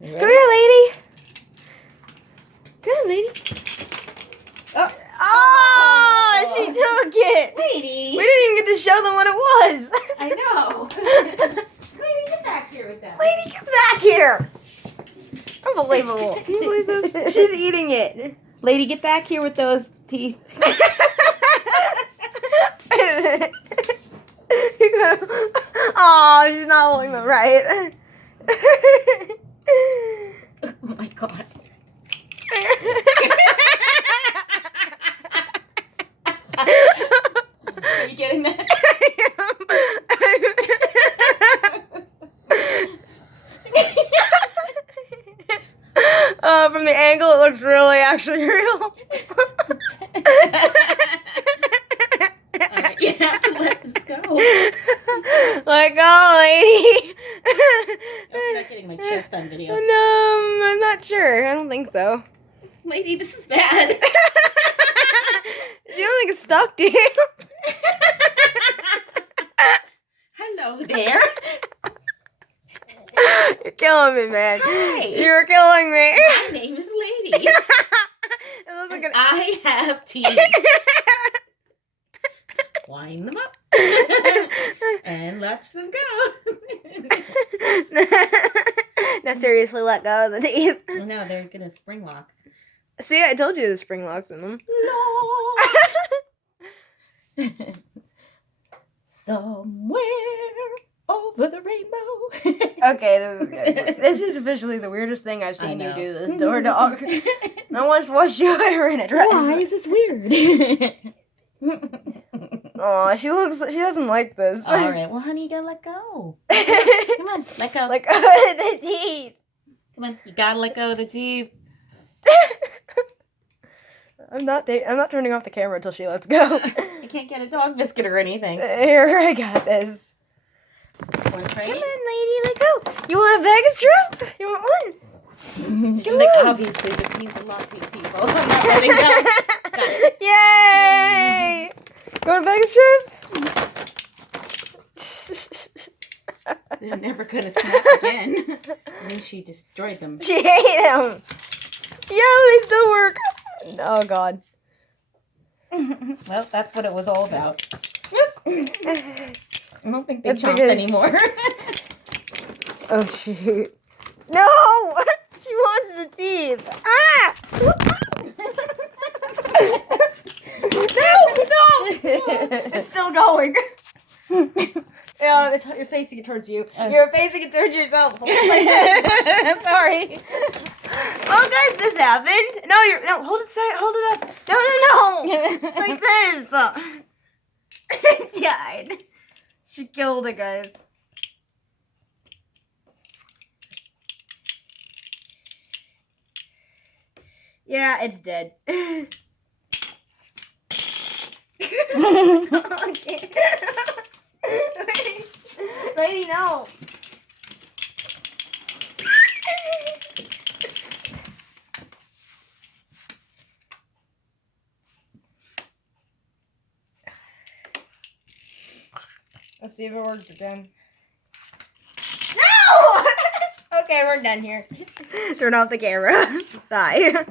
Come here, lady. Come here, lady. Oh, she took it. Lady. We didn't even get to show them what it was. I know. Lady, get back here with that. Lady, come back here. Unbelievable. Can you believe this? She's eating it. Lady, get back here with those teeth. Oh, she's not holding them right. Oh my god. Are you getting that? From the angle, it looks really actually real. Alright, you have to let this go. Let go, lady. I'm not getting my chest on video. No, I'm not sure. I don't think so. Lady, this is bad. You don't think it's stuck, do you? Hello there. You're killing me, man. Hi. You're killing me. My name is Lady. It looks like And I have teeth. Wind them up. And let them go. Now seriously, let go of the teeth. No, they're gonna spring lock. See, I told you there's spring locks in them. Somewhere over the rainbow. Okay, this is good. This is officially the weirdest thing I've seen you know. do this to our dog. No one's watched you ever in a dress. Why is this weird? Aw, she doesn't like this. All right, well, honey, you gotta let go. Come on, let go. Like, the teeth. Come on, you gotta let go of the teeth. I'm not turning off the camera until she lets go. You can't get a dog biscuit or anything. Here, I got this. Want to try Come it? on, lady, let go. You want a Vegas trip? You want one? She's like, obviously, this means a lot to you people. I'm not letting go. Got it. Yay! You want a Vegas trip? They're never gonna snap again. And then she destroyed them. She ate him. Yo, they still work. Oh, God. Well, that's what it was all about. I don't think they That's chomp because- anymore. Oh, shoot. No! She wants the teeth. Ah! No! It's still going. Yeah, you're facing it towards you. You're facing it towards yourself. Sorry. Oh, guys, this happened. No, hold it tight. Hold it up. No. Like this. It died. She killed it, guys. Yeah, it's dead. Okay. Lady, no. Let's see if it works again. No! Okay, we're done here. Turn off the camera. Bye.